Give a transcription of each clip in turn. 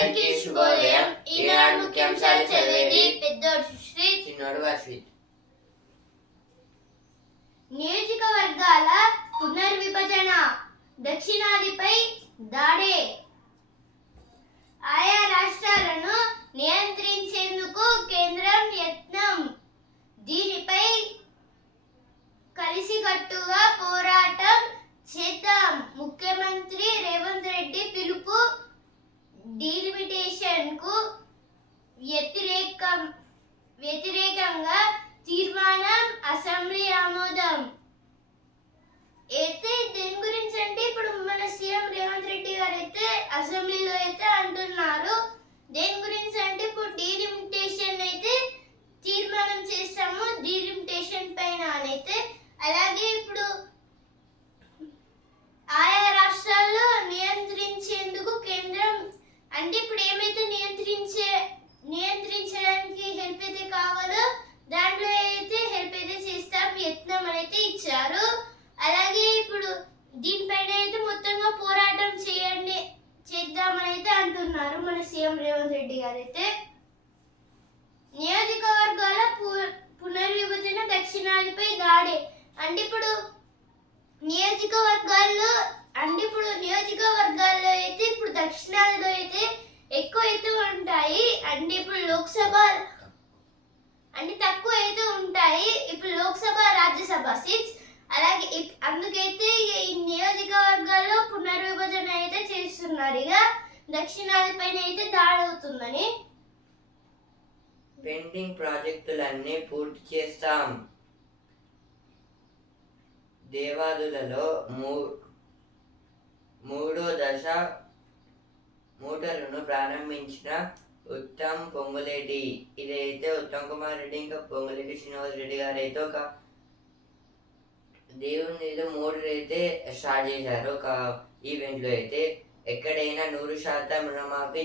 అందరికీ శుభోదయం. ఈనాడు ముఖ్యాంశాలు చదివేది పెద్దోడు సుశ్రీత్, చిన్నోడు వర్షిత్. నియోజకవర్గాల పునర్విభజన, దక్షిణాదిపై దాడే, ఆయా రాష్ట్రాలను నియంత్రించేందుకు కేంద్రం యత్నం, దీనిపై కలిసికట్టుగా పోరాటం చేద్దాం, ముఖ్యమంత్రి రేవంత్ రెడ్డి పిలుపు, డీలిమిటేషన్ కు వ్యతిరేకంగా తీర్మానం అసెంబ్లీ ఆమోదం. అయితే దేని గురించి అంటే ఇప్పుడు మన సీఎం రేవంత్ రెడ్డి గారు అయితే అసెంబ్లీలో అయితే అంటున్నారు. దేని గురించి అంటే ఇప్పుడు డీలిమిటేషన్ అయితే తీర్మానం చేస్తాము, డీలిమిటేషన్ పైన అయితే. అలాగే ఇప్పుడు ఆయా రాష్ట్రాల్లో నియంత్రించేందుకు కేంద్రం అంటే ఇప్పుడు ఏమైతే నియంత్రించడానికి హెల్ప్ అయితే కావాలో దాంట్లో అయితే హెల్ప్ అయితే చేస్తాం యత్నం అయితే ఇచ్చారు. అలాగే ఇప్పుడు దీనిపైన అయితే మొత్తంగా పోరాటం చేద్దామని అయితే అంటున్నారు మన సీఎం రేవంత్ రెడ్డి గారు అయితే. నియోజకవర్గాల పునర్విభజన, దక్షిణాదిపై దాడి అంటే ఇప్పుడు నియోజకవర్గాల్లో అయితే ఇప్పుడు దక్షిణాదిలో అయితే ఎక్కువ అయితే ఉంటాయి. అంటే ఇప్పుడు లోక్సభ అంటే తక్కువ అయితే ఉంటాయి. ఇప్పుడు లోక్సభ, రాజ్యసభ సీట్స్. అలాగే అందుకైతే ఈ నియోజకవర్గాల్లో పునర్విభజన అయితే చేస్తున్నారు. ఇక దక్షిణాది పైన అయితే దాడి అవుతుందని. పెండింగ్ ప్రాజెక్టులన్నీ పూర్తి చేస్తాం. దేవాదులలో మూడో దశ మోటార్లను ప్రారంభించిన ఉత్తమ్ పొంగులేటి. ఇదైతే ఉత్తమ్ కుమార్ రెడ్డి ఇంకా పొంగులేటి శ్రీనివాస్ రెడ్డి గారు అయితే ఒక దేవుని ఏదో మోటార్ అయితే స్టార్ట్ చేశారు. ఒక ఈవెంట్లో అయితే ఎక్కడైనా 100% రుణమాఫీ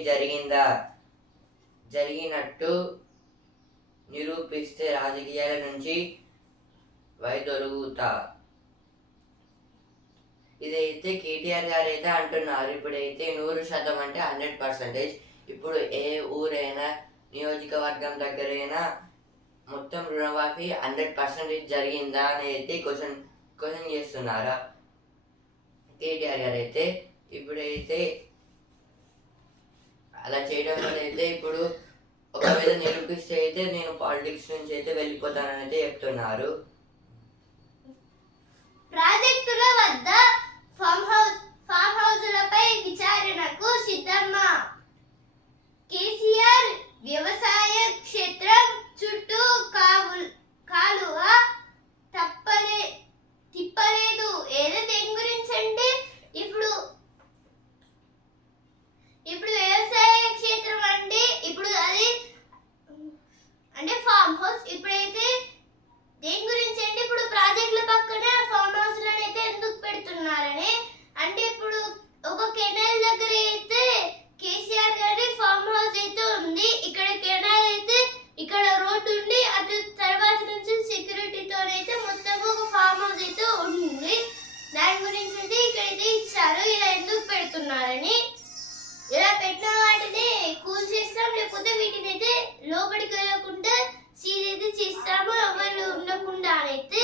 జరిగినట్టు నిరూపిస్తే రాజకీయాల నుంచి వైదొలుగుతా. ఇదైతే కేటీఆర్ గారు అయితే అంటున్నారు. ఇప్పుడైతే 100% అంటే 100%. ఇప్పుడు ఏ ఊరైనా నియోజకవర్గం దగ్గరైనా మొత్తం రుణమాఫీ 100% జరిగిందా అని అయితే క్వశ్చన్ చేస్తున్నారా కేటీఆర్ గారు అయితే. ఇప్పుడైతే అలా చేయడం వల్ల అయితే ఇప్పుడు ఒకవేళ నిరూపిస్తే అయితే నేను పాలిటిక్స్ నుంచి అయితే వెళ్ళిపోతానని అయితే చెప్తున్నారు. ప్రాజెక్టుల వద్ద ఫామ్ హౌస్లపై విచారణకు సిద్ధమ్మ. కేసీఆర్ వ్యవసాయ క్షేత్రం చుట్టూ కాలువ తిప్పలేదు. ఏదో దేని గురించి అంటే ఇప్పుడు వ్యవసాయ క్షేత్రం అంటే ఇప్పుడు అది అంటే ఫామ్ హౌస్. ఇప్పుడైతే దేని గురించి అంటే ఇప్పుడు ప్రాజెక్టుల పక్కన ఫామ్ హౌస్లను అయితే ఎందుకు పెడుతున్నారని అంటే ఇప్పుడు ఒక కెనాల్ దగ్గర అయితే కేసీఆర్ గారి ఫామ్ హౌస్ అయితే ఉంది. ఇక్కడ కెనాల్ అయితే ఇక్కడ రోడ్డు ఉండి అటు తర్వాత నుంచి సెక్యూరిటీతో అయితే మొత్తం ఒక ఫామ్ హౌస్ అయితే ఉంది. దాని గురించి అయితే ఇక్కడైతే ఇచ్చారు. ఇలా ఎందుకు పెడుతున్నారని, ఇలా పెట్టిన వాటిని కూల్ చేస్తాం, లేకపోతే వీటిని అయితే లోపలికి వెళ్ళకుండా సీజ్ అయితే చేస్తాము ఎవరు ఉండకుండా అయితే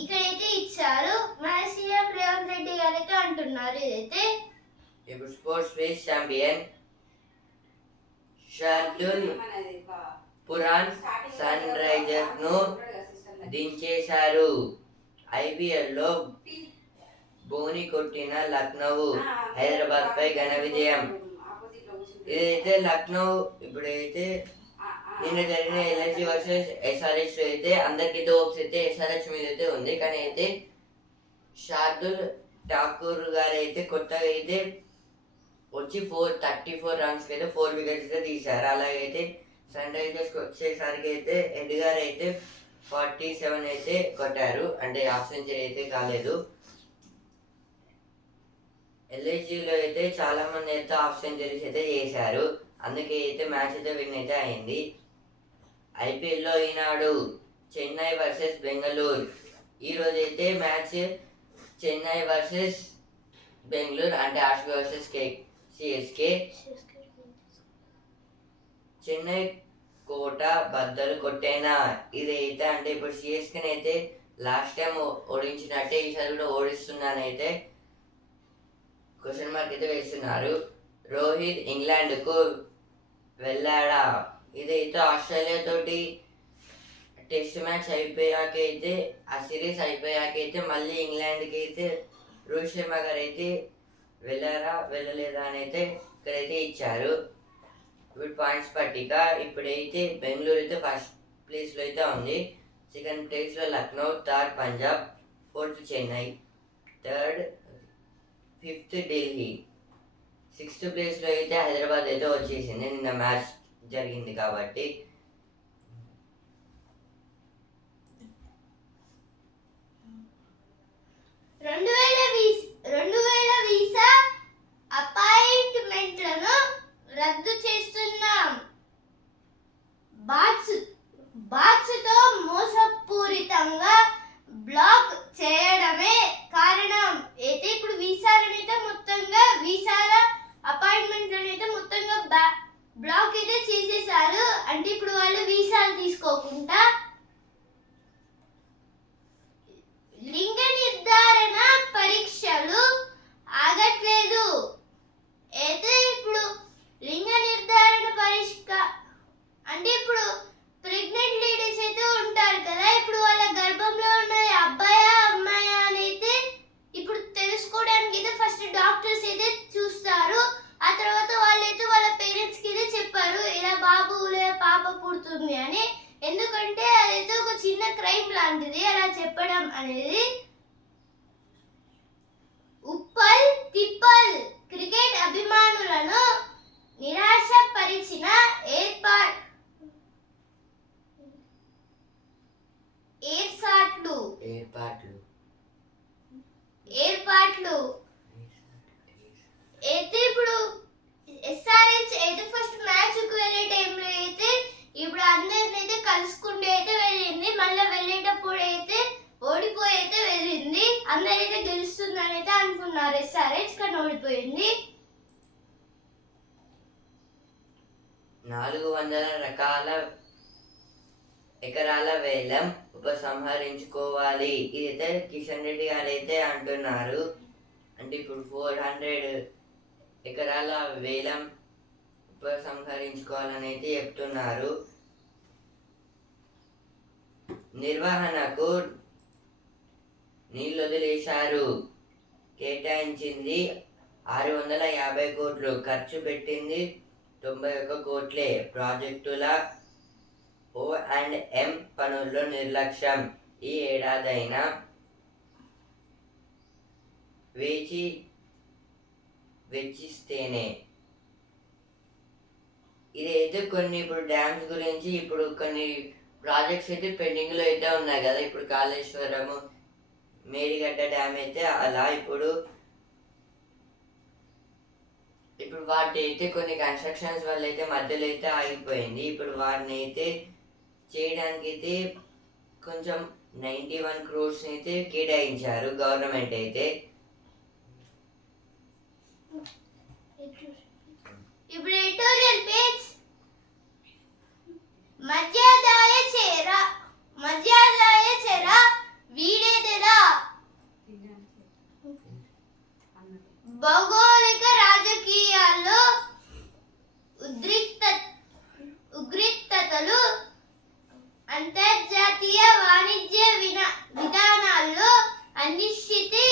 ఇక్కడైతే ఇచ్చారు. మన సీఎం రేవంత్ రెడ్డి గారు అయితే అంటున్నారు. ఇదైతే ఇప్పుడు sports space champion Shardul Pooran Sunrisers ను దించేశారు. IPL లో బోని కొట్టిన లక్నో హైదరాబాద్ పై ఘన విజయం. ఇదైతే లక్నో ఇప్పుడైతే నిన్న జరిగిన LIC వర్సెస్ SRH అయితే అందరికి హోప్స్ అయితే SRH మీద అయితే ఉంది. కానీ అయితే శార్దుల్ ఠాకూర్ గారు అయితే కొత్తగా అయితే వచ్చి 34 రన్స్ అయితే 4 వికెట్స్ అయితే తీశారు. అలాగైతే సన్ రైజర్స్ వచ్చేసరికి అయితే హెడ్ గారు అయితే 47 అయితే కొట్టారు. అంటే హాఫ్ సెంచరీ అయితే కాలేదు. LICలో అయితే చాలా మంది అయితే హాఫ్ సెంచరీస్ అయితే చేశారు. అందుకే అయితే మ్యాచ్ అయితే విన్ అయితే అయింది. IPLలో ఈనాడు చెన్నై వర్సెస్ బెంగళూరు. ఈరోజు అయితే మ్యాచ్ చెన్నై వర్సెస్ బెంగళూరు అంటే ఆర్సీబీ వర్సెస్ CSK. చెన్నై కోట బద్దలు కొట్టేనా. ఇదైతే అంటే ఇప్పుడు సిఎస్కేని అయితే లాస్ట్ టైం ఓడించినట్టే ఈసారి కూడా ఓడిస్తున్నానైతే క్వశ్చన్ మార్క్ అయితే వేస్తున్నారు. రోహిత్ ఇంగ్లాండ్కు వెళ్ళాడా. ఇదైతే ఆస్ట్రేలియా తోటి టెస్ట్ మ్యాచ్ అయిపోయాకైతే ఆ సిరీస్ అయిపోయాకైతే మళ్ళీ ఇంగ్లాండ్కి అయితే రోహిత్ శర్మ గారు అయితే వెళ్ళారా వెళ్ళలేదా అని అయితే ఇక్కడైతే ఇచ్చారు. ఇప్పుడు పాయింట్స్ పట్టిక ఇప్పుడైతే బెంగళూరు అయితే ఫస్ట్ ప్లేస్లో అయితే ఉంది. సెకండ్ ప్లేస్లో Lucknow, third Punjab, fourth Chennai, fifth Delhi, sixth ప్లేస్లో అయితే హైదరాబాద్ అయితే వచ్చేసింది నిన్న మ్యాచ్ జరిగింది కాబట్టి. రెండు వేల వీసా అపాయింట్మెంట్లను రద్దు చేస్తున్నాం. బాట్స్తో మోసపూరితంగా బ్లాక్ చేయడమే కారణం. అయితే ఇప్పుడు వీసాల అపాయింట్మెంట్లను అయితే మొత్తంగా బ్లాక్ అయితే చేసేసారు. అంటే ఇప్పుడు వాళ్ళు వీసాలు తీసుకోకుండా లింగ నిర్ధారణ పరీక్షలు ఆగట్లేదు. అయితే ఇప్పుడు లింగ నిర్ధారణ పరీక్ష అంటే ఇప్పుడు ప్రెగ్నెంట్ లేడీస్ అయితే ఉంటారు కదా, ఇప్పుడు వాళ్ళ గర్భంలో ఉన్నది అబ్బాయా అమ్మాయా అని అయితే ఇప్పుడు తెలుసుకోవడానికి అయితే ఫస్ట్ డాక్టర్స్ అయితే చూస్తారు. ఆ తర్వాత వాళ్ళైతే వాళ్ళ పేరెంట్స్ కి అయితే చెప్పారు ఇలా బాబు లేదా పాప పుడుతుంది అని. ఎందుకంటే అదైతే ఒక చిన్న క్రైమ్ లాంటిది అలా చెప్పడం అనేది. ఉప్పల్ తిప్పల్ క్రికెట్ అభిమానులను నిరాశపరిచిన ఏర్పాట్లు అయితే ఇప్పుడు ఎస్ఆర్హెచ్ అయితే ఫస్ట్ మ్యాచ్ కు వెళ్ళే టైంలో అయితే ఇప్పుడు అందరిని అయితే కలుసుకుంటూ అయితే వెళ్ళింది. మళ్ళీ వెళ్ళేటప్పుడు అయితే ఓడిపోయి అయితే వెళ్ళింది. అందరైతే గెలుస్తుందని అయితే అనుకున్నారు ఎస్ఆర్హెచ్, కానీ ఓడిపోయింది. 400 ఎకరాల వేలం ఉపసంహరించుకోవాలి. ఇదైతే కిషన్ రెడ్డి గారు అయితే అంటున్నారు. అంటే ఇప్పుడు 400 ఎకరాల వేలం ఉపసంహరించుకోవాలని అయితే చెప్తున్నారు. నిర్వహణకు నీళ్ళు వదిలేశారు. కేటాయించింది 650 కోట్లు, ఖర్చు పెట్టింది 91 కోట్లే. ప్రాజెక్టుల O&M పనుల్లో నిర్లక్ష్యం. ఈ ఏడాదైనా వెచ్చిస్తేనే. ఇదైతే కొన్ని ఇప్పుడు డ్యామ్స్ గురించి ఇప్పుడు కొన్ని ప్రాజెక్ట్స్ అయితే పెండింగ్లో అయితే ఉన్నాయి కదా. ఇప్పుడు కాళేశ్వరము, మేడిగడ్డ డ్యామ్ అయితే అలా ఇప్పుడు వాటి అయితే కొన్ని కన్స్ట్రక్షన్స్ వల్ల అయితే మధ్యలో అయితే ఆగిపోయింది. ఇప్పుడు వాటిని అయితే చేయడానికి అయితే కొంచెం 91 crores అయితే కేటాయించారు గవర్నమెంట్ అయితే. ఇప్పుడు ఎడిటోరియల్ పేజ్ మధ్యాదాయ చెర వీడేదెలా. భౌగోళిక రాజకీయాల్లో ఉద్రిక్తతలు, అంతర్జాతీయ వాణిజ్య విధానాల్లో అనిశ్చితి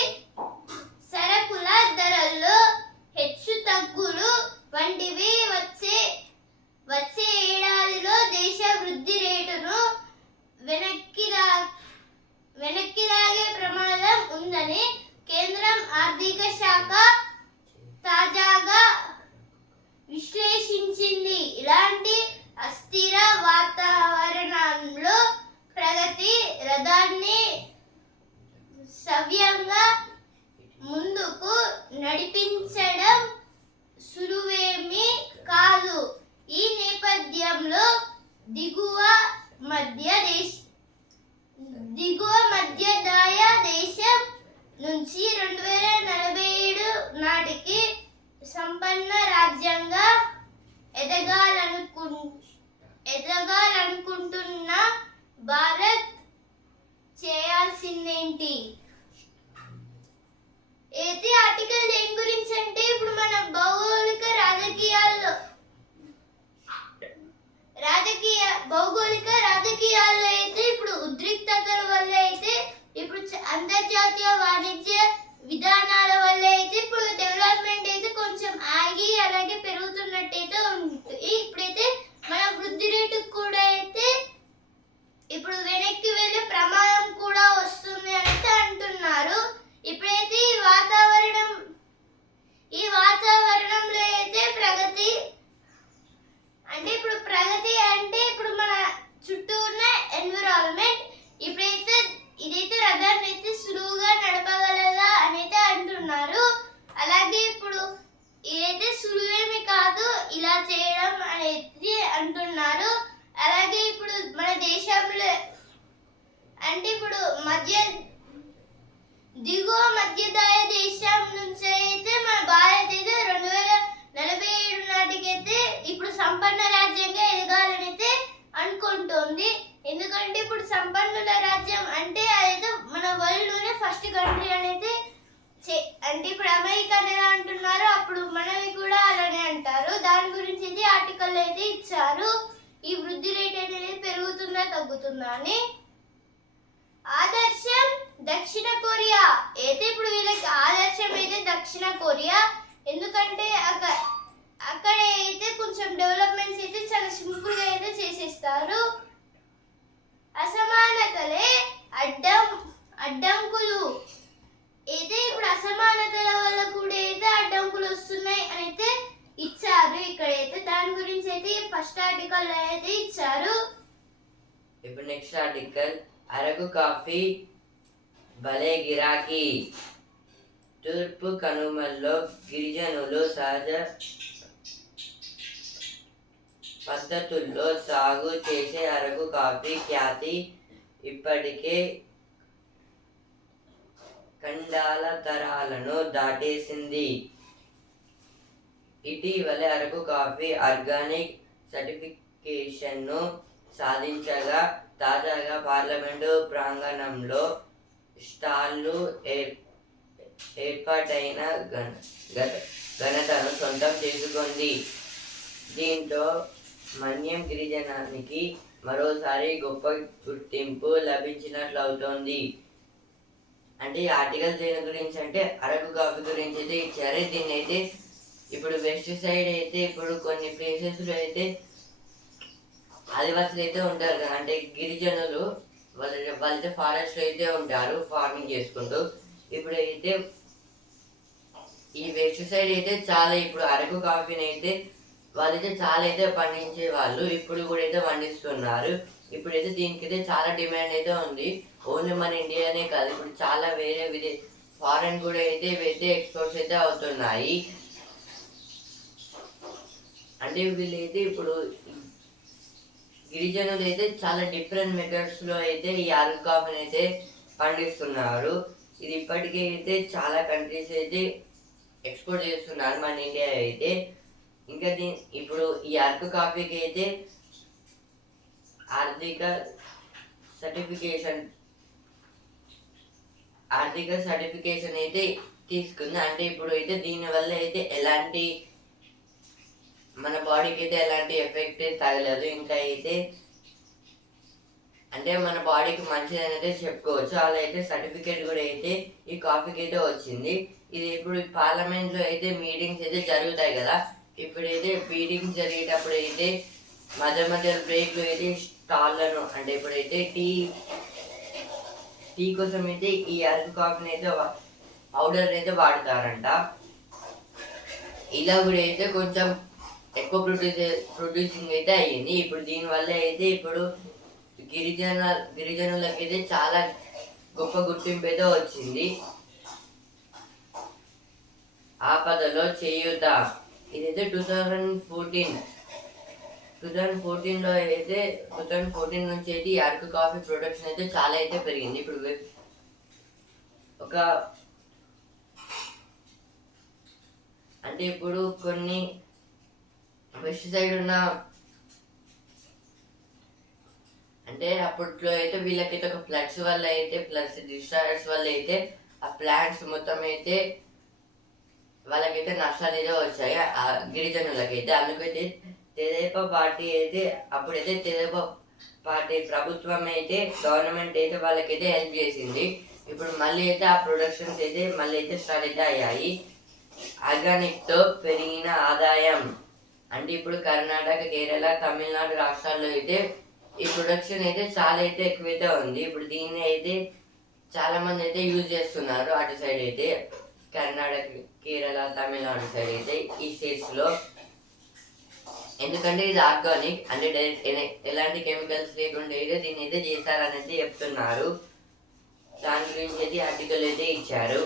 చేసుకుంటున్న భారత్ చేయాల్సిందేంటి? అయితే ఆర్టికల్ దేని గురించి అంటే ఇప్పుడు మన భౌగోళిక రాజకీయాల్లో అయితే ఇప్పుడు ఉద్రిక్తతల వల్ల అయితే ఇప్పుడు అంతర్జాతీయ వాణిజ్య విధానాల వల్ల అయితే ఇప్పుడు డెవలప్మెంట్ అయితే కొంచెం ఆగి అలాగే పెరుగుతున్నట్టయితే ఉంది. ఇప్పుడైతే మన వృద్ధి రేటు కూడా అయితే ఇప్పుడు వెనక్కి వెళ్ళే ప్రమాదం కూడా వస్తుంది అని అంటున్నారు. ఇప్పుడైతే ఈ వాతావరణంలో అయితే ప్రగతి అంటే ఇప్పుడు మన చుట్టూ ఉన్న ఎన్విరాన్మెంట్ ఇదైతే రథాన్ని అయితే సులువుగా నడపగలదా అని అయితే అంటున్నారు. అలాగే ఇప్పుడు ఇదైతే సులువేమి కాదు ఇలా చేయడం అనేది అంటున్నారు. అలాగే ఇప్పుడు మన దేశంలో అంటే ఇప్పుడు దిగువ మధ్యదాయ దేశం నుంచి అయితే మన భారత్ అయితే 2047 నాటికైతే ఇప్పుడు సంపన్న రాజ్యంగా ఎదగాలని అయితే అనుకుంటోంది. ఎందుకంటే ఇప్పుడు సంపన్నుల రాజ్యం అంటే అదైతే మన వరల్డ్ లోనే ఫస్ట్ కంట్రీ అనేది అంటే ఇప్పుడు అమెరికా ఎలా అంటున్నారు అప్పుడు మనల్ని కూడా అలానే అంటారు. దాని గురించి అయితే ఆర్టికల్ అయితే ఇచ్చారు. ఈ వృద్ధి రేట్ అనేది పెరుగుతుందా తగ్గుతుందా అని. ఆదర్శం దక్షిణ కొరియా అయితే ఇప్పుడు వీళ్ళకి ఆదర్శం అయితే దక్షిణ కొరియా. ఎందుకంటే అక్కడ అయితే కొంచెం డెవలప్మెంట్స్ అయితే చాలా సింపుల్ గా అయితే చేసేస్తారు. అసమానతలే అడ్డంకులు అయితే ఇప్పుడు అసమానతల వల్ల కూడా అయితే అడ్డంకులు వస్తున్నాయి అని అయితే ఇచ్చారు. ఇక్కడైతే దాని గురించి అయితే ఫస్ట్ ఆర్టికల్ అయితే ఇచ్చారు. ఇప్పుడు నెక్స్ట్ ఆర్టికల్ అరకు కాఫీ భలే గిరాకీ. తూర్పు కనుమల్లో గిరిజనులు సహజ పద్ధతుల్లో సాగు చేసే అరకు కాఫీ ఖ్యాతి ఇప్పటికే ఖండాల తరాలను దాటేసింది. ఇటీవల అరకు కాఫీ ఆర్గానిక్ సర్టిఫికేషన్ను సాధించగా తాజాగా పార్లమెంటు ప్రాంగణంలో స్టాళ్లు ఏర్పాటైన ఘనతను సొంతం చేసుకుంది. దీంతో మన్యం గిరిజనానికి మరోసారి గొప్ప గుర్తింపు లభించినట్లవుతోంది. అంటే ఈ ఆర్టికల్ దేని గురించి అంటే అరకు కాఫీ గురించి అయితే ఇచ్చారు. దీన్ని అయితే ఇప్పుడు వెస్ట్ సైడ్ అయితే ఇప్పుడు కొన్ని ప్లేసెస్లో అయితే ఆదివాసులు అయితే ఉంటారు కదా, అంటే గిరిజనులు వాళ్ళైతే ఫారెస్ట్ అయితే ఉంటారు ఫార్మింగ్ చేసుకుంటూ. ఇప్పుడు అయితే ఈ వెస్ట్ సైడ్ అయితే చాలా ఇప్పుడు అరకు కాఫీని అయితే వాళ్ళైతే చాలా అయితే పండించే వాళ్ళు ఇప్పుడు కూడా అయితే పండిస్తున్నారు. ఇప్పుడైతే దీనికైతే చాలా డిమాండ్ అయితే ఉంది. ఓన్లీ మన ఇండియానే కాదు, ఇప్పుడు చాలా వేరే ఫారెన్ కూడా అయితే ఎక్స్పోర్ట్స్ అయితే అవుతున్నాయి. అంటే వీళ్ళైతే ఇప్పుడు గిరిజనులు అయితే చాలా డిఫరెంట్ మెథడ్స్లో అయితే ఈ అరకు కాఫీని అయితే పండిస్తున్నారు. ఇది ఇప్పటికే అయితే చాలా కంట్రీస్ అయితే ఎక్స్పోర్ట్ చేస్తున్నారు మన ఇండియా అయితే. ఇంకా ఇప్పుడు ఈ అరకు కాఫీకి అయితే ఆర్థిక సర్టిఫికేషన్ అయితే తీసుకుంది. అంటే ఇప్పుడు అయితే దీనివల్ల అయితే ఎలాంటి మన బాడీకి అయితే ఎలాంటి ఎఫెక్ట్ తగలదు. ఇంకా అయితే అంటే మన బాడీకి మంచిది అనేది చెప్పుకోవచ్చు. అలా అయితే సర్టిఫికేట్ కూడా అయితే ఈ కాఫీకి అయితే వచ్చింది. ఇది ఇప్పుడు పార్లమెంట్లో అయితే మీటింగ్స్ అయితే జరుగుతాయి కదా. ఇప్పుడైతే మీటింగ్స్ జరిగేటప్పుడు అయితే మధ్య బ్రేక్లో అయితే స్టాల్లను అంటే ఇప్పుడైతే టీ కోసం అయితే ఈ అరకు కాఫీని అయితే పౌడర్ అయితే వాడతారంట. ఇలా కూడా అయితే కొంచెం ఎక్కువ ప్రొడ్యూసింగ్ అయితే అయ్యింది. ఇప్పుడు దీనివల్ల అయితే ఇప్పుడు గిరిజనులకి అయితే చాలా గొప్ప గుర్తింపు అయితే వచ్చింది. ఆపదలో చేయూత ఇదైతే 2014లో అయితే 2014 నుంచి అయితే ఈ అరకు కాఫీ ప్రొడక్షన్ అయితే చాలా అయితే పెరిగింది. ఇప్పుడు అంటే ఇప్పుడు కొన్ని వెస్ట్ సైడ్ ఉన్న అంటే అప్పట్లో అయితే వీళ్ళకైతే ఒక ఫ్లడ్స్ వల్ల అయితే ఫ్లడ్స్ డిస్టార్టర్స్ వల్ల అయితే ఆ ప్లాంట్స్ మొత్తం అయితే వాళ్ళకైతే నష్టాలు అయితే వచ్చాయి ఆ గిరిజనులకైతే. అందుకైతే తెదేపా పార్టీ అయితే అప్పుడైతే తెదేపా పార్టీ ప్రభుత్వం అయితే గవర్నమెంట్ అయితే వాళ్ళకైతే హెల్ప్ చేసింది. ఇప్పుడు మళ్ళీ అయితే ఆ ప్రొడక్షన్స్ అయితే మళ్ళీ అయితే స్టార్ట్ అయితే అయ్యాయి. ఆర్గానిక్తో పెరిగిన ఆదాయం అంటే ఇప్పుడు కర్ణాటక, కేరళ, తమిళనాడు రాష్ట్రాల్లో అయితే ఈ ప్రొడక్షన్ అయితే చాలా అయితే ఎక్కువైతే ఉంది. ఇప్పుడు దీన్ని అయితే చాలా మంది అయితే యూజ్ చేస్తున్నారు అటు సైడ్ అయితే కర్ణాటక, కేరళ, తమిళనాడు సైడ్ అయితే ఈ స్టేట్స్లో. ఎందుకంటే ఇది ఆర్గానిక్ అంటే ఎలాంటి కెమికల్స్ లేకుండా అయితే దీన్ని అయితే చేస్తారని అయితే చెప్తున్నారు. దాని గురించి అయితే ఆర్టికల్ అయితే ఇచ్చారు.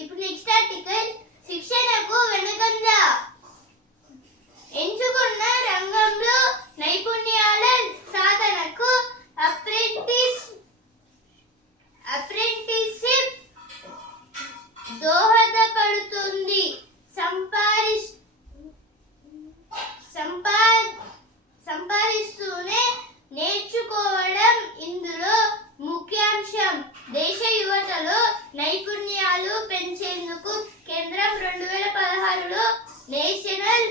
ఇప్పుడు నెక్స్ట్ ఆర్టికల్ శిక్షణకు వెనుకంజ ఎంచుకున్న రంగంలో నైపుణ్యాల సాధనకు అప్రెంటిస్షిప్ దోహదపడుతుంది. సంపాదిస్తూనే నేర్చుకోవడం ఇందులో ముఖ్యాంశం. దేశ యువతలో నైపుణ్యాలు పెంచేందుకు కేంద్రం 2016లో నేషనల్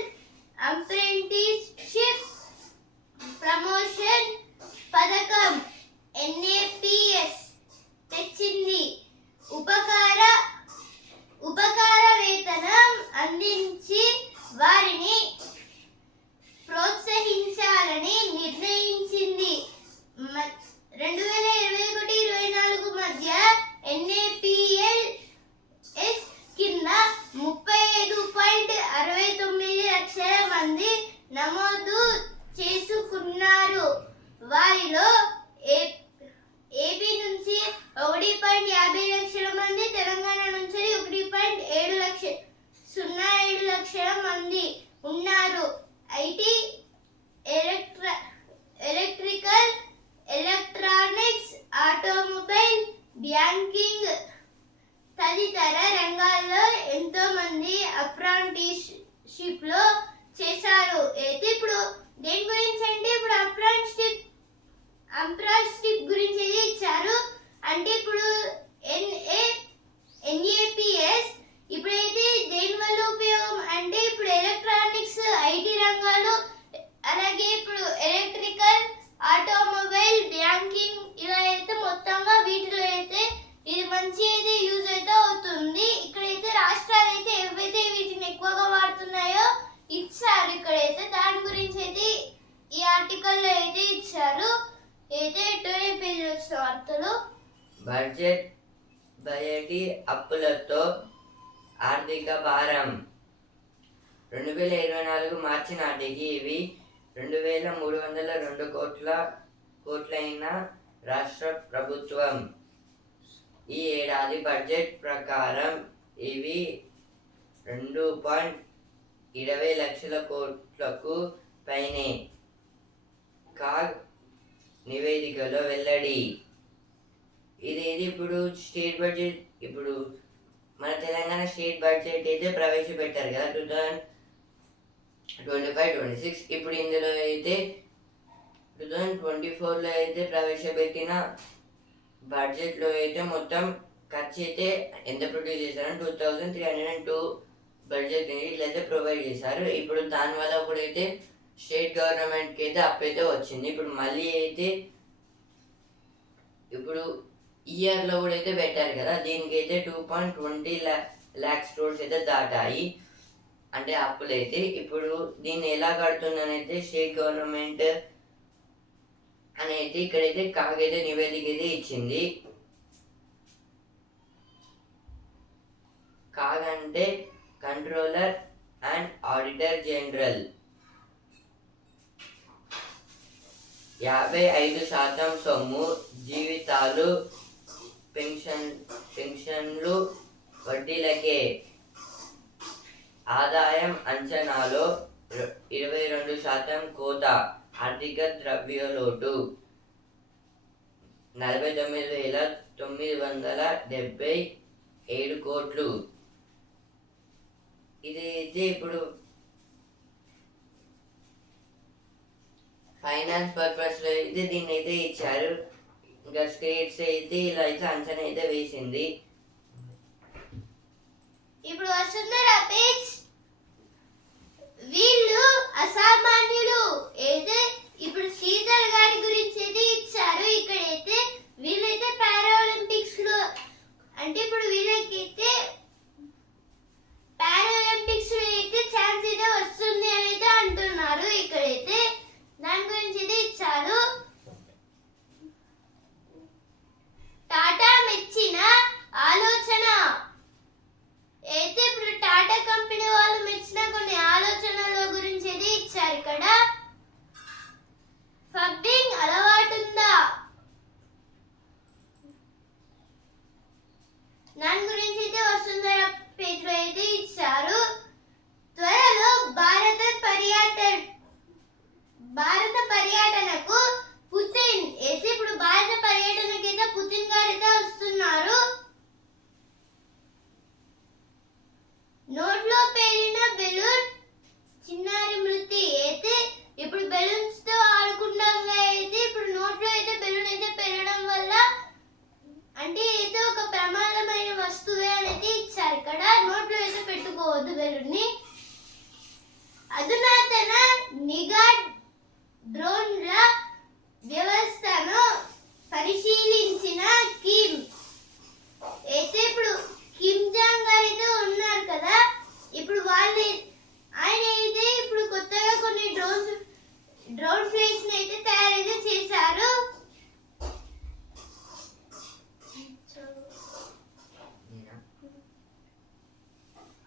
అప్రెంటిస్షిప్ ప్రమోషన్ పథకం NAPS తెచ్చింది. ఉపకార వేతనం అందించి వారిని ప్రోత్సహించాలని నిర్ణయించింది. 2021-24 మధ్య NAPLS కింద 35.69 లక్షల మంది నమోదు చేసుకున్నారు. వారిలో ఏపీ నుంచి 1.50 లక్షల మంది, తెలంగాణ నుంచి 1.07 లక్షల మంది ఉన్నారు. IT, electrical, electronics, automobile, banking తదితర రంగాల్లో ఎంతో మంది అప్రెంటిస్షిప్ లో చేశారు. అయితే ఇప్పుడు దేని గురించి అంటే ఇప్పుడు అప్రెంటిస్షిప్ గురించి ఇచ్చారు. అంటే ఇప్పుడు NAPS ఇప్పుడైతే దేని వల్ల ఉపయోగం అంటే ఇప్పుడు ఎలక్ట్రానిక్స్, ఐటీ రంగాలు, అలాగే ఇప్పుడు ఎలక్ట్రికల్, ఆటోమొబైల్, బ్యాంకింగ్ ఇలా అయితే మొత్తంగా వీటిలో అయితే ఇది మంచి అయితే యూజ్ అయితే అవుతుంది. ఇక్కడైతే రాష్ట్రాలు అయితే ఏవైతే వీటిని ఎక్కువగా వాడుతున్నాయో ఇచ్చారు. ఇక్కడైతే దాని గురించి అయితే ఈ ఆర్టికల్లో అయితే ఇచ్చారు. అయితే 20 పేజీలు వచ్చిన వార్తలు. బడ్జెట్ అప్పులతో ఆర్థిక భారం 2024 మార్చి నాటికి ఇవి 2302 కోట్లైన రాష్ట్ర ప్రభుత్వం. ఈ ఏడాది బడ్జెట్ ప్రకారం ఇవి 2.20 లక్షల కోట్లకు పైనే. కాగ్ నివేదికలో వెల్లడి. ఇది ఇప్పుడు స్టేట్ బడ్జెట్, ఇప్పుడు మన తెలంగాణ స్టేట్ బడ్జెట్ అయితే ప్రవేశపెట్టారు కదా 2025-26. ఇప్పుడు ఇందులో అయితే 2024లో అయితే ప్రవేశపెట్టిన బడ్జెట్లో అయితే మొత్తం ఖర్చు అయితే ఎంత ప్రొడ్యూస్ చేశారని 2302 బడ్జెట్ ఇట్లయితే ప్రొవైడ్ చేశారు. ఇప్పుడు దానివల్ల కూడా అయితే స్టేట్ గవర్నమెంట్కి అయితే అప్పు అయితే వచ్చింది. ఇప్పుడు మళ్ళీ అయితే ఇప్పుడు ఇయర్లో కూడా అయితే పెట్టారు కదా, దీనికైతే 2.20 lakhs crores అయితే దాటాయి అంటే అప్పులైతే. ఇప్పుడు దీన్ని ఎలా కడుతుందని అయితే స్టేట్ గవర్నమెంట్ అనేది ఇక్కడైతే కాగైతే నివేదిక అయితే ఇచ్చింది. కాగంటే కంట్రోలర్ అండ్ ఆడిటర్ జనరల్. 55% సొమ్ము జీవితాలు, పెన్షన్లు, వడ్డీలకే. ఆదాయం అంచనాలో 22% కోత. ఆర్థిక ద్రవ్యలోటు 49,977 కోట్లు. ఇదైతే ఇప్పుడు ఫైనాన్స్ పర్పస్ లో అయితే దీన్ని అయితే ఇచ్చారు. ఇంకా స్టేట్స్ అయితే ఇలా అయితే అంచనా అయితే వేసింది. ఇప్పుడు వసుంధర పేజ్ వీళ్ళు అసామాన్యులు అయితే ఇప్పుడు శ్రీధర్ గారి గురించి అయితే ఇచ్చారు. ఇక్కడైతే వీళ్ళైతే పారాలింపిక్స్ లో అంటే ఇప్పుడు వీళ్ళకైతే పారాలింపిక్స్ లో అయితే ఛాన్స్ అయితే వస్తుంది అని అయితే అంటున్నారు. ఇక్కడైతే దాని గురించి అయితే ఇచ్చారు. టాటా మెచ్చిన ఆలోచన అయితే ఇప్పుడు టాటా కంపెనీ వాళ్ళు మెచ్చిన కొన్ని ఆలోచనల గురించి అయితే ఇచ్చారు. ఇక్కడ ఫబ్బింగ్ అలవాటుందా దాని గురించి అయితే వసుంధర పేజ్ లో అయితే ఇచ్చారు. త్వరలో భారత పర్యటనకు పుతిన్ అయితే ఇప్పుడు భారత పర్యటనకి అయితే పుతిన్ గారు అయితే వస్తున్నారు. నోట్లో పేరిన బెలూన్ చిన్నారి మృతి అయితే ఇప్పుడు బెలూన్స్ తో ఆడుకుంటాంగా అయితే ఇప్పుడు నోట్లో అయితే బెలూన్ అయితే పెరగడం వల్ల అంటే అయితే ఒక ప్రమాదమైన వస్తువే అని అయితే ఇచ్చారు. ఇక్కడ నోట్లో అయితే పెట్టుకోవద్దు బెలూన్ ని. అధునాతన నిఘా డ్రోన్ల వ్యవస్థను పరిశీలించిన కిమ్ అయితే ఇప్పుడు కిమ్ జాంగ్ గారు అయితే ఉన్నారు కదా, ఇప్పుడు ఆయన అయితే ఇప్పుడు కొత్తగా కొన్ని డ్రోన్ ఫ్లైట్స్ అయితే తయారైతే చేశారు.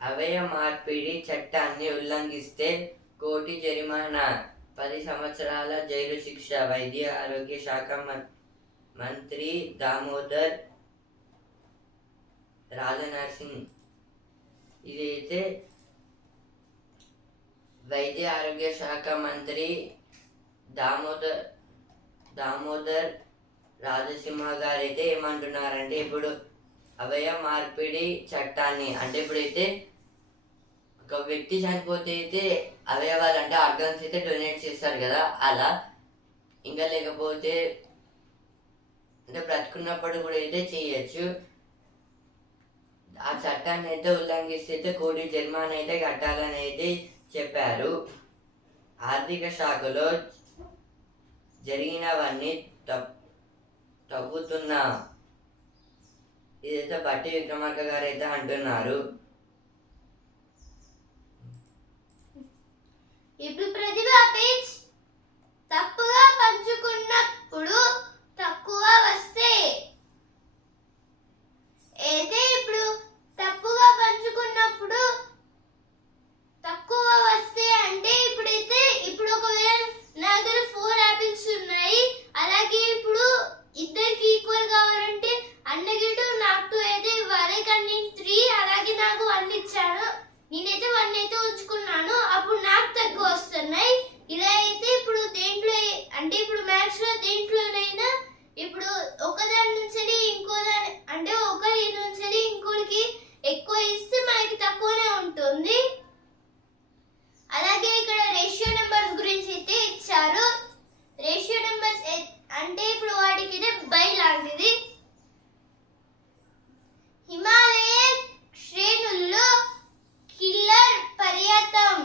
అవయ మార్పిడి చట్టాన్ని ఉల్లంఘిస్తే కోటి జరిమానా, 10 సంవత్సరాల జైలు శిక్ష. వైద్య ఆరోగ్య శాఖ మంత్రి దామోదర్ రాజనరసింహ్ ఇదైతే వైద్య ఆరోగ్య శాఖ మంత్రి దామోదర్ రాజసింహ గారు అయితే ఏమంటున్నారంటే ఇప్పుడు అవయ మార్పిడి చట్టాన్ని అంటే ఇప్పుడైతే ఒక వ్యక్తి చనిపోతే అయితే అవయవాలు అంటే ఆర్గన్స్ అయితే డొనేట్ చేస్తారు కదా, అలా ఇంకా లేకపోతే అంటే బ్రతుకున్నప్పుడు కూడా అయితే చేయొచ్చు. ఆ చట్టాన్ని అయితే ఉల్లంఘిస్తే అయితే కోటి జరిమానా అయితే కట్టాలని అయితే చెప్పారు. ఆర్థిక శాఖలో జరిగినవన్నీ తగ్గుతున్నా ఇదైతే బట్టి విక్రమార్క గారు అయితే అంటున్నారు. ఇప్పుడు ప్రతిభ పేజ్ తప్పుగా పంచుకున్నప్పుడు తక్కువ వస్తే అయితే ఇప్పుడు తప్పుగా పంచుకున్నప్పుడు తక్కువ వస్తే అంటే ఇప్పుడైతే ఇప్పుడు ఒకవేళ నా దగ్గర 4 యాపిల్స్ ఉన్నాయి, అలాగే ఇప్పుడు ఇద్దరికి ఈక్వల్ కావాలంటే అన్నగిట్టు నాకు 2 అయితే ఇవ్వాలి, కానీ 3 అలాగే నాకు 1 ఇచ్చాను, నేనైతే 1 అయితే ఉంచుకున్నాను, అప్పుడు నాకు తక్కువ వస్తున్నాయి. ఇలా అయితే ఇప్పుడు దేంట్లో అంటే ఇప్పుడు మ్యాథ్స్ లో దేంట్లోనైనా ఇప్పుడు ఒకదాని నుంచి ఇంకో దాని అంటే ఒకరి నుంచి ఇంకోటికి ఎక్కువ ఇస్తే మనకి తక్కువనే ఉంటుంది. అలాగే ఇక్కడ రేషియో నెంబర్స్ గురించి అయితే ఇచ్చారు. రేషియో నెంబర్స్ అంటే ఇప్పుడు వాటికి అయితే బై లాంటిది. హిమాలయ శ్రేణుల్లో కిల్లర్ పర్వతం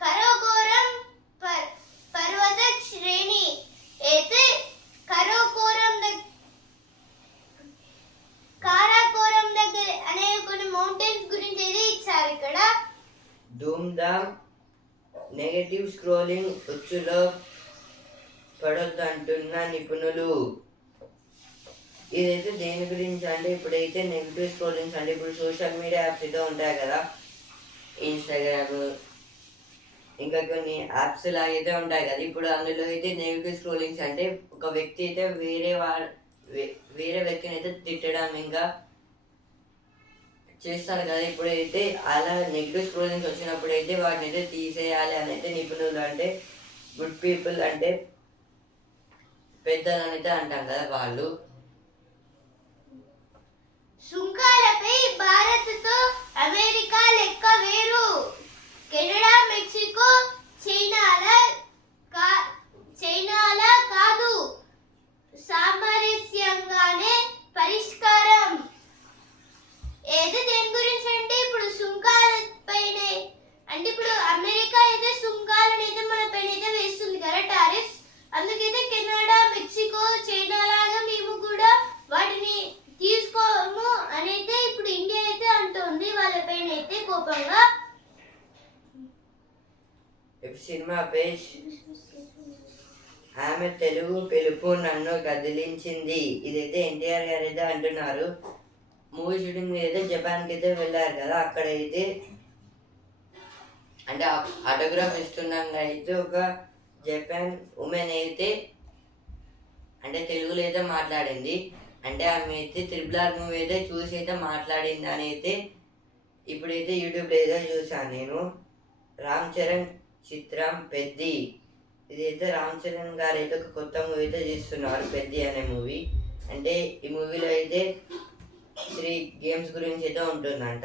కరాకోరం పర్వత శ్రేణి అయితే కారాకోరం దగ్గర అనే కొన్ని మౌంటైన్స్ గురించి అయితే ఇచ్చారు. ఇక్కడ ధూమ్ధామ్ నెగటివ్ స్క్రోలింగ్ ఉచ్చులో పడొద్దంటున్న నిపుణులు. ఇదైతే దేని గురించి అంటే ఇప్పుడైతే నెగిటివ్ స్క్రోలింగ్స్ అంటే ఇప్పుడు సోషల్ మీడియా యాప్స్ అయితే ఉంటాయి కదా, ఇన్స్టాగ్రామ్ ఇంకా కొన్ని యాప్స్ లాగైతే ఉంటాయి కదా, ఇప్పుడు అందులో అయితే నెగిటివ్ స్క్రోలింగ్స్ అంటే ఒక వ్యక్తి అయితే వేరే వ్యక్తిని అయితే తిట్టడం ఇంకా చేస్తారు కదా, ఇప్పుడైతే అలా నెగిటివ్ స్క్రోలింగ్స్ వచ్చినప్పుడు అయితే వాటిని అయితే తీసేయాలి అని అయితే నిపుణులు అంటే గుడ్ పీపుల్ అంటే పెద్దలు అయితే అంటాం కదా వాళ్ళు. సుంకాలపై భారత్తో అమెరికా లెక్క వేరు. కెనడా, మెక్సికో, చైనాల కాదు, సామరస్యంగానే పరిష్కారం. ఏదో దేని గురించి అంటే ఇప్పుడు సుంకాల పైన, అంటే ఇప్పుడు అమెరికా అయితే సుంకాలను అయితే మన పైన అయితే వేస్తుంది కదా, టారిఫ్స్. అందుకైతే కెనడా, మెక్సికో, చైనా లాగా మేము కూడా వాటిని తీసుకోము అని అయితే ఇప్పుడు ఇండియా అయితే అంటుంది వాళ్ళపైన అయితే కోపంగా. సినిమా పేజ్ ఆమె తెలుగు పిలుపు నన్ను కదిలించింది. ఇదైతే ఎన్టీఆర్ గారు అయితే అంటున్నారు. మూవీ షూటింగ్ మీద అయితే జపాన్కి అయితే వెళ్ళారు కదా, అక్కడైతే అంటే ఆటోగ్రాఫ్ ఇస్తున్నాగా అయితే ఒక జపాన్ ఉమెన్ అయితే అంటే తెలుగులో అయితే మాట్లాడింది. అంటే ఆమె అయితే RRR మూవీ అయితే చూసి అయితే మాట్లాడింది అని అయితే ఇప్పుడైతే యూట్యూబ్లో ఏదో చూసాను నేను. రామ్ చరణ్ చిత్రం పెద్ది. ఇదైతే రామ్ చరణ్ గారు అయితే ఒక కొత్త మూవీ అయితే తీస్తున్నారు, పెద్ది అనే మూవీ. అంటే ఈ మూవీలో అయితే 3 గేమ్స్ గురించి అయితే ఉంటుందంట.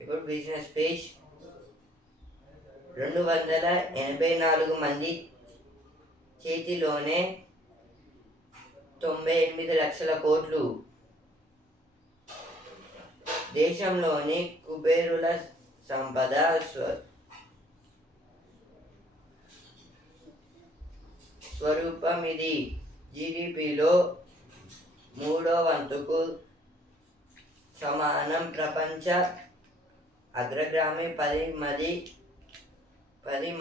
ఇప్పుడు బిజినెస్ పేజ్ 284 మంది చేతిలోనే 98 లక్షల కోట్లు. దేశంలోని కుబేరుల సంపద స్వరూపం ఇది. జీడిపిలో 3వ వంతుకు సమానం. ప్రపంచ అగ్రగామి 10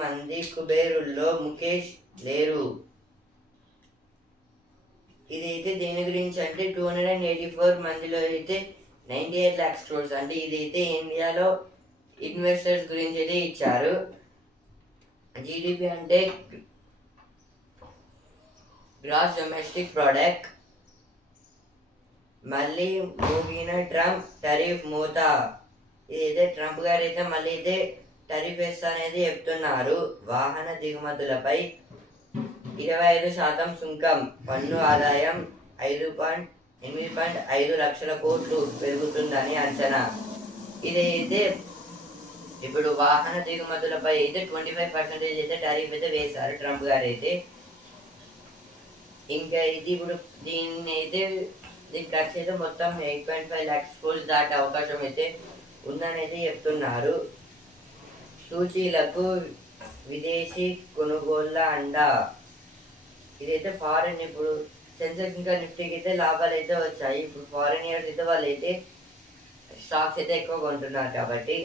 మంది కుబేరుల్లో ముఖేష్ లేరు. ఇదైతే దేని గురించి అంటే 284 మందిలో అయితే 98 lakhs crores. అంటే ఇదైతే ఇండియాలో ఇన్వెస్టర్స్ గురించి అయితే ఇచ్చారు. జీడిపి అంటే గ్రాస్ డొమెస్టిక్ ప్రోడక్ట్. మళ్ళీ మూగిన ట్రంప్ టరిఫ్ మూత. ఇదైతే ట్రంప్ గారు అయితే మళ్ళీ అయితే టరిఫ్ వేస్తానైతే చెప్తున్నారు. వాహన దిగుమతులపై 25% సుంకం. పన్ను ఆదాయం 8.5 లక్షల కోట్లు పెరుగుతుందని అంచనా. ఇదైతే ఇప్పుడు వాహన దిగుమతులపై అయితే 25% అయితే టారిఫ్ అయితే వేశారు ట్రంప్ గారు అయితే. ఇంకా ఇది ఇప్పుడు దీని ఖర్చు అయితే మొత్తం 8.5 lakhs crores దాటే అవకాశం అయితే ఉందని అయితే చెప్తున్నారు. సూచీలకు విదేశీ కొనుగోళ్ల అండ. ఇదైతే ఫారెన్ ఇప్పుడు సెన్సెక్స్ ఇంకా నిఫ్టీకి అయితే లాభాలు అయితే వచ్చాయి. ఇప్పుడు ఫారెన్ ఇయర్స్ అయితే వాళ్ళు అయితే స్టాక్స్ అయితే ఎక్కువ కొంటున్నారు కాబట్టి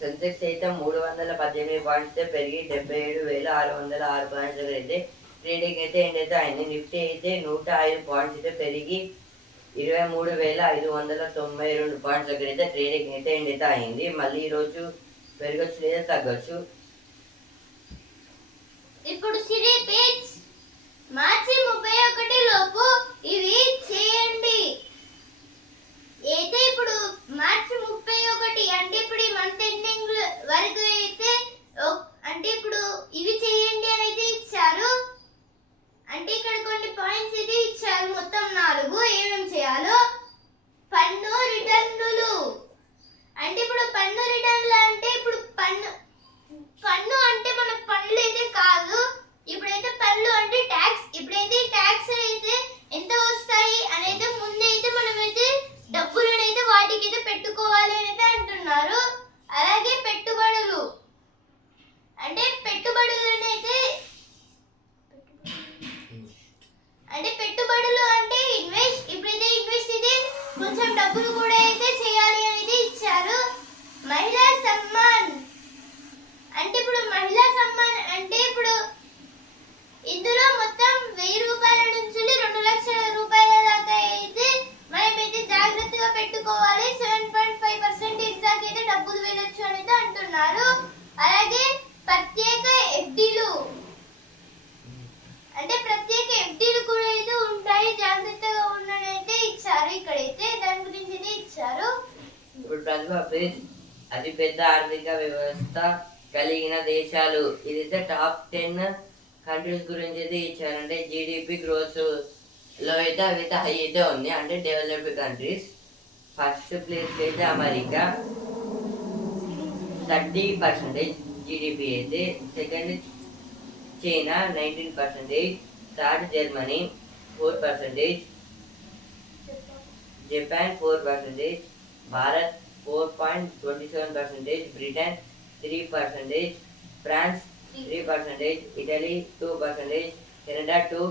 సెన్సెక్స్ అయితే 318 పాయింట్స్ అయితే పెరిగి 77,606 పాయింట్స్ దగ్గర అయితే ట్రేడింగ్ అయితే ఎండ్ అయితే అయింది. నిఫ్టీ అయితే 105 పాయింట్స్ అయితే పెరిగి 23,592 పాయింట్స్ దగ్గర అయితే ట్రేడింగ్ అయితే ఎండ్ అయితే అయింది. మళ్ళీ ఈరోజు పెరగచ్చు లేదా తగ్గచ్చు. ఇప్పుడు సిరీ పేజ్ మార్చి 31 లోపు ఇవి చేయండి. అయితే ఇప్పుడు మార్చి 31 అంటే ఇప్పుడు ఈ మంత్ ఎండింగ్ వరకు అయితే అంటే ఇప్పుడు ఇవి చేయండి అని అయితే ఇచ్చారు. అంటే ఇక్కడ కొన్ని పాయింట్స్ అయితే ఇచ్చారు, మొత్తం 4. ఏమేమి చేయాలో. పన్ను రిటర్నులు. అంటే ఇప్పుడు పన్ను రిటర్నులు అంటే ఇప్పుడు పన్ను అంటే మన పన్నులు అయితే కాదు. ఇప్పుడైతే పన్నులు అంటే ట్యాక్స్. ఇప్పుడైతే ట్యాక్స్ అయితే ఎంత వస్తాయి అనేది ముందైతే మనమైతే డబ్బులను అయితే వాటికి అయితే పెట్టుకోవాలి అని అయితే అంటున్నారు. అలాగే పెట్టుబడులు అంటే పెట్టుబడులు అంటే ఇన్వెస్ట్. ఇప్పుడైతే ఇన్వెస్ట్ అయితే కొంచెం డబ్బులు కూడా అయితే చేయాలి అనేది ఇచ్చారు. మహిళా సమ్మాన్ అంటే ఇప్పుడు మహిళా సమ్మాన్ అంటే ఇప్పుడు ఇందులో మొత్తం 1000 రూపాయల నుంచి 2 లక్షల రూపాయల దాకా అయితే మనమైతే జాగ్రత్తగా పెట్టుకోవాలి. 7.5% దాకా అయితే డబ్బులు వెళ్ళొచ్చు అని అయితే అంటున్నారు. అలాగే ప్రత్యేక ఎఫ్డీలు అంటే ప్రత్యేక ఎఫ్డీలు కూడా అయితే ఉంటాయి, జాగ్రత్తగా ఉండని అయితే ఇచ్చారు. ఇక్కడైతే దాని గురించి అయితే ఇచ్చారు. ఇప్పుడు అతి పెద్ద ఆర్థిక వ్యవస్థ కలిగిన దేశాలు. ఇదైతే టాప్ 10 కంట్రీస్ గురించి అయితే ఇచ్చారు. అంటే జీడిపి గ్రోత్ లో అయితే అవి అయితే హై అయితే ఉంది, అంటే డెవలప్డ్ కంట్రీస్. ఫస్ట్ ప్లేస్ అయితే అమెరికా 30% జీడిపి అయితే, second China 19%, third Germany 4%, Japan 4%, Bharat 4.27%, Britain 3%, France 3%, Italy 2%, Canada 2,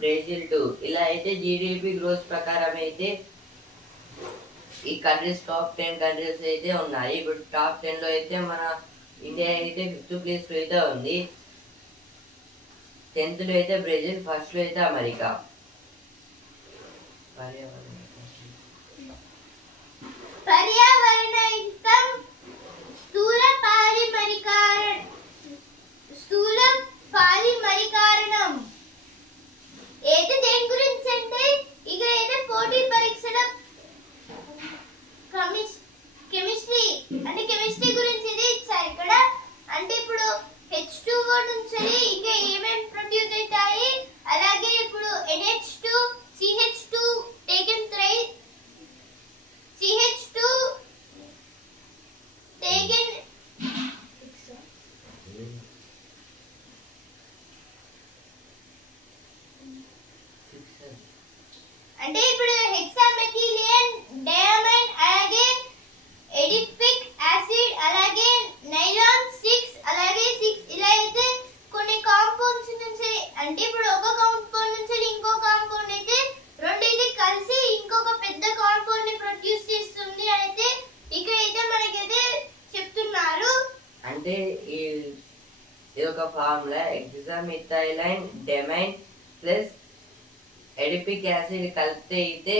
Brazil 2. ఇలా అయితే జీడిపి గ్రోత్ ప్రకారం అయితే ఈ కంట్రీస్ టాప్ 10 కంట్రీస్ అయితే ఉన్నాయి. ఇప్పుడు టాప్ 10లో అయితే మన ఇండియా అయితే 5th ప్లేస్ లో అయితే ఉంది. 10th లో అయితే బ్రెజిల్, ఫస్ట్ లో అయితే అమెరికా. పర్యావరణహితం స్థూల పాలిమరీకరణం అయితే దేని గురించి అంటే ఇక అయితే పోటీ పరీక్షల కెమిస్ట్రీ గురించి ఇది ఇచ్చారు ఇక్కడ. అంటే ఇప్పుడు H2O నుంచి ఇంకా ఏమేమి ప్రొడ్యూస్ అవుతాయి, అలాగే ఇప్పుడు NH2 CH2 taken CH2 taken అంటే ఇప్పుడు హెక్సామెథిలిన్ డయామైన్, అలాగే ఎడిపిక్ యాసిడ్, అలాగే నైలాన్ 6, అలాగే 6 ఇలా అయితే కొన్ని కాంపౌండ్స్ నుంచి, అంటే ఇప్పుడు ఒక కాంపౌండ్ నుంచి ఇంకో కాంపౌండ్ అయితే రెండైతే కలిసి ఇంకొక పెద్ద కాంపౌండ్ ని ప్రొడ్యూస్ చేస్తుంది అయితే ఇక్కడైతే మనకైతే చెప్తున్నారు. అంటే ఇది ఒక ఫార్ములా, హెక్సామెథైలిన్ డైమైన్ ప్లస్ ఎడిపిక్ యాసిడ్ కలిపితే అయితే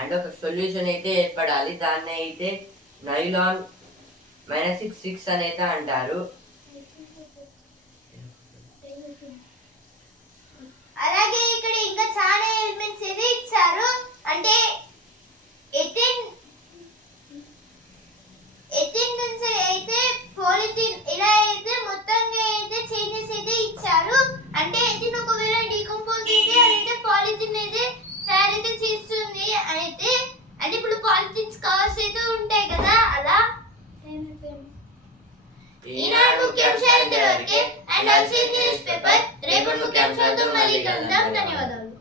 అంటే ఒక సొల్యూషన్ అయితే ఏర్పడాలి. దాన్ని అయితే నైలాన్ -6 అని అయితే అంటారు. అలాగే ఇక్కడ ఇంకా చాలా ఎలిమెంట్స్ అయితే ఇచ్చారు. అంటే ఎథిన్ నుంచి అయితే పాలిథిన్ ఇలా అయితే మొత్తంగా అయితే చేంజెస్ అయితే ఇచ్చారు. అంటే ఎథిన్ ఒకవేళ డీకంపోజ్ అయితే అదైతే పాలిథిన్ అయితే తయారైతే చేస్తుంది అయితే. అంటే ఇప్పుడు పాలిథిన్స్ కవర్స్ అయితే ఉంటాయి కదా, అలా ఈనాడు ముఖ్యాంశాలు ఇంతవరకే. అండ్ ఆల్సో న్యూస్ పేపర్ రేపటి ముఖ్యాంశాలతో మళ్ళీ కలుద్దాం. ధన్యవాదాలు.